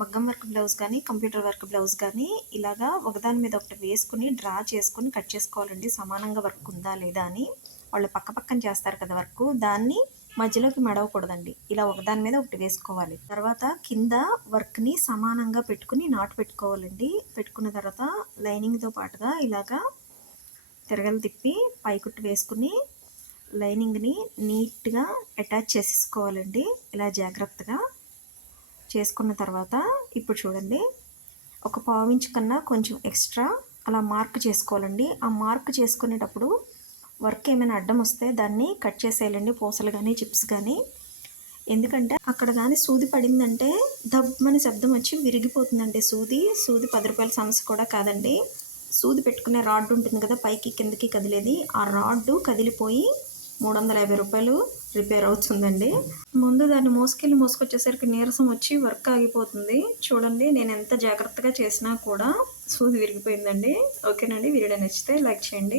మగ్గం work blouse కానీ computer work blouse కానీ ఇలాగా ఒకదాని మీద ఒకటి వేసుకుని డ్రా చేసుకుని కట్ చేసుకోవాలండి. సమానంగా వర్క్ ఉందా లేదా అని. వాళ్ళు పక్క పక్కన చేస్తారు కదా వర్క్, దాన్ని మధ్యలోకి మడవకూడదండి. ఇలా ఒకదాని మీద ఒకటి వేసుకోవాలి. తర్వాత కింద వర్క్ని సమానంగా పెట్టుకుని నాటు పెట్టుకోవాలండి. పెట్టుకున్న తర్వాత లైనింగ్తో పాటుగా ఇలాగా తిరగలు తిప్పి పైకుట్టు వేసుకుని లైనింగ్ని నీట్గా అటాచ్ చేసేసుకోవాలండి. ఇలా జాగ్రత్తగా చేసుకున్న తర్వాత ఇప్పుడు చూడండి, ఒక పావించు కన్నా కొంచెం ఎక్స్ట్రా అలా మార్క్ చేసుకోవాలండి. ఆ మార్క్ చేసుకునేటప్పుడు వర్క్ ఏమైనా అడ్డం వస్తే దాన్ని కట్ చేసేయాలండి, పూసలు కానీ చిప్స్ కానీ. ఎందుకంటే అక్కడ కానీ సూది పడిందంటే దబ్బమని శబ్దం వచ్చి విరిగిపోతుందండి. సూది 10 రూపాయల సమస్య కూడా కాదండి. సూది పెట్టుకునే రాడ్ ఉంటుంది కదా, పైకి కిందకి కదిలేది, ఆ రాడ్ కదిలిపోయి 350 రూపాయలు రిపేర్ అవుతుందండి. ముందు దాన్ని మోసుకొచ్చేసరికి నీరసం వచ్చి వర్క్ ఆగిపోతుంది. చూడండి, నేను ఎంత జాగ్రత్తగా చేసినా కూడా సూది విరిగిపోయిందండి. ఓకేనండి, వీడియో నచ్చితే లైక్ చేయండి.